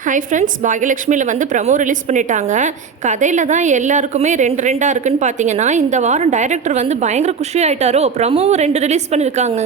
Hi friends பாகியலட்சுமியில் வந்து promo release பண்ணிட்டாங்க. கதையில் தான் எல்லாருக்குமே ரெண்டு ரெண்டாக இருக்குன்னு பார்த்தீங்கன்னா இந்த வாரம் டைரக்டர் வந்து பயங்கர குஷி ஆகிட்டாரோ ப்ரமோவும் ரெண்டு ரிலீஸ் பண்ணியிருக்காங்க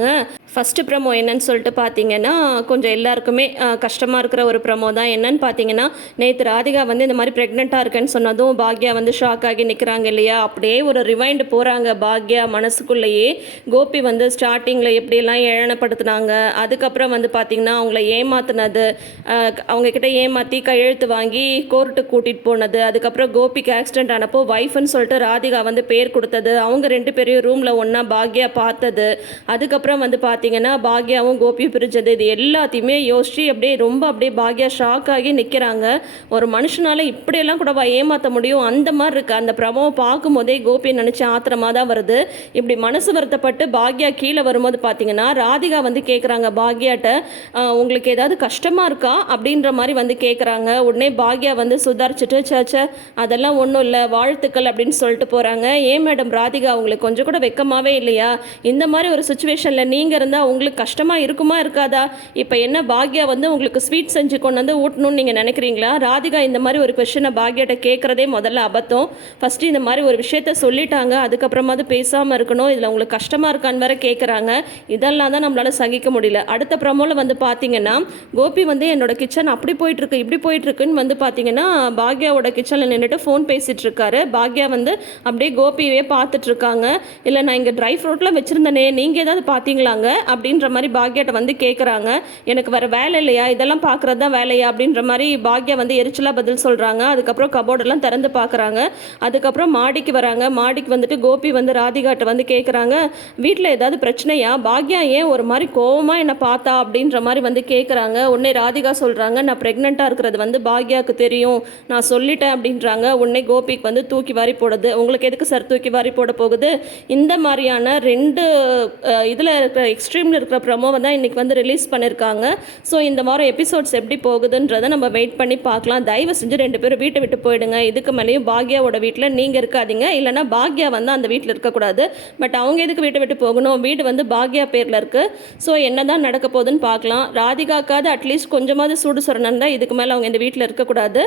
ஃபஸ்ட்டு ப்ரமோ என்னன்னு சொல்லிட்டு பார்த்தீங்கன்னா கொஞ்சம் எல்லாருக்குமே கஷ்டமாக இருக்கிற ஒரு ப்ரமோ தான். என்னன்னு பார்த்தீங்கன்னா நேற்று ராதிகா வந்து இந்த மாதிரி ப்ரெக்னெண்ட்டாக இருக்கேன்னு சொன்னதும் பாக்யா வந்து ஷாக் ஆகி நிற்கிறாங்க இல்லையா? அப்படியே ஒரு ரிவைண்டு போகிறாங்க பாக்யா மனசுக்குள்ளேயே. கோபி வந்து ஸ்டார்டிங்கில் எப்படியெல்லாம் ஏழனப்படுத்தினாங்க அதுக்கப்புறம் வந்து பார்த்தீங்கன்னா அவங்கள ஏமாத்தினது அஹ், அவங்க கிட்ட ஏமாற்றி கையெழுத்து வாங்கி கோர்ட்டுக்கு கூட்டிகிட்டு போனது. அதுக்கப்புறம் கோபிக்கு ஆக்சிடென்ட் ஆனப்போ ஒய்ஃப்னு சொல்லிட்டு ராதிகா வந்து பேர் கொடுத்தது. அவங்க ரெண்டு பேரையும் ரூமில் ஒன்றா பாக்யா பார்த்தது. அதுக்கப்புறம் வந்து பார்த்தீங்கன்னா பாக்யாவும் கோபியும் பிரிஞ்சது. இது எல்லாத்தையுமே யோசிச்சு அப்படியே ரொம்ப அப்படியே பாக்யா ஷாக் ஆகி நிற்கிறாங்க ஒரு மனுஷனால் இப்படியெல்லாம் கூடவா ஏமாற்ற முடியும்? அந்த மாதிரி இருக்கு. அந்த பிரபவம் பார்க்கும்போதே கோபி நினச்சி ஆத்திரமாக தான் வருது. இப்படி மனசு வருத்தப்பட்டு பாக்யா கீழே வரும்போது பார்த்தீங்கன்னா ராதிகா வந்து கேட்குறாங்க பாக்யாட்ட உங்களுக்கு ஏதாவது கஷ்டமாக இருக்கா? அப்படின்ற மாதிரி வந்து கேட்குறாங்க உடனே பாக்யா வந்து சுதாரிச்சுட்டு சேச்சே அதெல்லாம் ஒன்றும் இல்லை வாழ்த்துக்கள் அப்படின்னு சொல்லிட்டு போகிறாங்க ஏன் மேடம் ராதிகா உங்களுக்கு கொஞ்சம் கூட வெக்கமாகவே இல்லையா? இந்த மாதிரி ஒரு சுச்சுவேஷனில் நீங்கள் இருந்தால் உங்களுக்கு கஷ்டமாக இருக்குமா இருக்காதா? இப்போ என்ன பாக்யா வந்து உங்களுக்கு ஸ்வீட் செஞ்சு கொண்டு வந்து ஊட்டணும்னு நீங்கள் நினைக்கிறீங்களா? ராதிகா இந்த மாதிரி ஒரு கொஷனை பாக்யாட்ட கேட்குறதே முதல்ல அபத்தம். ஃபஸ்ட்டு இந்த மாதிரி ஒரு விஷயத்த சொல்லிட்டாங்க. அதுக்கப்புறமாவது பேசாமல் இருக்கணும். இதில் உங்களுக்கு கஷ்டமாக இருக்கான்னு வேற கேட்குறாங்க இதெல்லாம் தான் நம்மளால் சகிக்க முடியல. அடுத்த ப்ரமோவில் வந்து பார்த்தீங்கன்னா கோபி வந்து என்னோட கிச்சன் அப்படி போயிட்டு போயிட்டுருக்கு. இப்படி போயிட்டுருக்குன்னு வந்து பார்த்தீங்கன்னா பாக்யாவோட கிச்சனில் நின்றுட்டு ஃபோன் பேசிகிட்ருக்காரு இருக்காரு பாக்யா வந்து அப்படியே கோபியவே பார்த்துட்ருக்காங்க இல்லை நான் இங்கே ட்ரை ஃப்ரூட்லாம் வச்சுருந்தேனே நீங்கள் ஏதாவது பார்த்தீங்களாங்க அப்படின்ற மாதிரி பாக்யாட்ட வந்து கேட்குறாங்க எனக்கு வேறு வேலை இல்லையா? இதெல்லாம் பார்க்குறது தான் வேலையா? அப்படின்ற மாதிரி பாக்யா வந்து எரிச்சலாக பதில் சொல்கிறாங்க அதுக்கப்புறம் கபோர்டெல்லாம் திறந்து பார்க்குறாங்க அதுக்கப்புறம் மாடிக்கு வராங்க. மாடிக்கு வந்துட்டு கோபி வந்து ராதிகாட்ட வந்து கேட்குறாங்க வீட்டில் ஏதாவது பிரச்சனையா? பாக்யா ஏன் ஒரு மாதிரி கோவமாக என்னை பார்த்தா? அப்படின்ற மாதிரி வந்து கேட்குறாங்க உடனே ராதிகா சொல்கிறாங்க நான் ப்ரெக்னெண்ட்டாக இருக்கிறது. வந்து பாக்யாவுக்கு தெரியும் நான் சொல்லிட்டேன் அப்படின்றாங்க. உடனே கோபிக்கு வந்து தூக்கி வாரி போடுது. உங்களுக்கு எதுக்கு சார் தூக்கி வாரி போட போகுது? இந்த மாதிரியான ரெண்டு இதில் இருக்கிற எக்ஸ்ட்ரீமில் இருக்கிற ப்ரமோவை தான் இன்றைக்கி வந்து ரிலீஸ் பண்ணியிருக்காங்க ஸோ இந்த வாரம் எபிசோட்ஸ் எப்படி போகுதுன்றதை நம்ம வெயிட் பண்ணி பார்க்கலாம். தயவு செஞ்சு ரெண்டு பேரும் வீட்டை விட்டு போயிடுங்க. இதுக்கு மேலேயும் பாக்யாவோட வீட்டில் நீங்கள் இருக்காதீங்க. இல்லைனா பாக்யா வந்து அந்த வீட்டில் இருக்கக்கூடாது. பட் அவங்க எதுக்கு வீட்டை விட்டு போகணும்? வீடு வந்து பாக்யா பேரில் இருக்குது ஸோ என்ன தான் நடக்க போகுதுன்னு பார்க்கலாம். ராதிகாக்காவது அட்லீஸ்ட் கொஞ்சமாவது சூடு சொரணம் தான் இது இதுக்கு மேலே அவங்க இந்த வீட்டில் இருக்கக்கூடாது.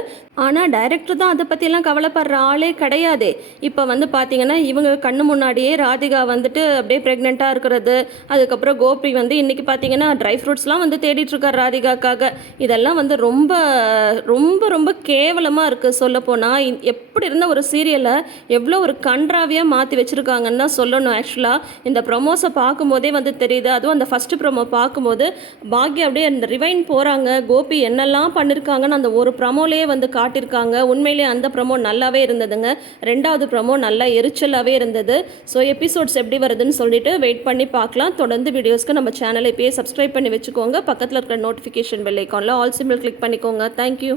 ஆனால் டைரக்டர் தான் அதை பற்றியெல்லாம் கவலைப்படுற ஆளே கிடையாது. இப்போ வந்து பார்த்தீங்கன்னா இவங்க கண்ணு முன்னாடியே ராதிகா வந்துட்டு அப்படியே ப்ரெக்னெண்ட்டாக இருக்கிறது. அதுக்கப்புறம் கோபி வந்து இன்றைக்கி பார்த்தீங்கன்னா ட்ரை ஃப்ரூட்ஸ்லாம் வந்து தேடிட்டுருக்கார் ராதிகாக்காக. இதெல்லாம் வந்து ரொம்ப ரொம்ப ரொம்ப கேவலமாக இருக்குது சொல்லப்போனால் எப்படி இருந்த ஒரு சீரியலை எவ்வளோ ஒரு கன்றாவியாக மாற்றி வச்சுருக்காங்கன்னு தான் சொல்லணும் ஆக்சுவலாக இந்த ப்ரொமோஸை பார்க்கும்போதே வந்து தெரியுது. அதுவும் அந்த ஃபஸ்ட்டு ப்ரொமோ பார்க்கும்போது பாக்யா அப்படியே அந்த ரிவைன் போகிறாங்க கோபி என்னெல்லாம் பண்ணியிருக்காங்கன்னு அந்த ஒரு ப்ரமோலேயே வந்து காட்டியிருக்காங்க. உண்மையிலேயே அந்த ப்ரமோ நல்லாவே இருந்ததுங்க. ரெண்டாவது ப்ரமோ நல்லா எரிச்சலாகவே இருந்தது. ஸோ எபிசோட்ஸ் எப்படி வருதுன்னு சொல்லிட்டு வெயிட் பண்ணி பார்க்கலாம். தொடர்ந்து வீடியோஸ்க்கு நம்ம சேனலை இப்போயே சப்ஸ்கிரைப் பண்ணி வச்சுக்கோங்க. பக்கத்தில் இருக்கிற நோட்டிஃபிகேஷன் பெல் ஐக்கானில் ஆல் சிம்பிள் கிளிக் பண்ணிக்கோங்க. Thank you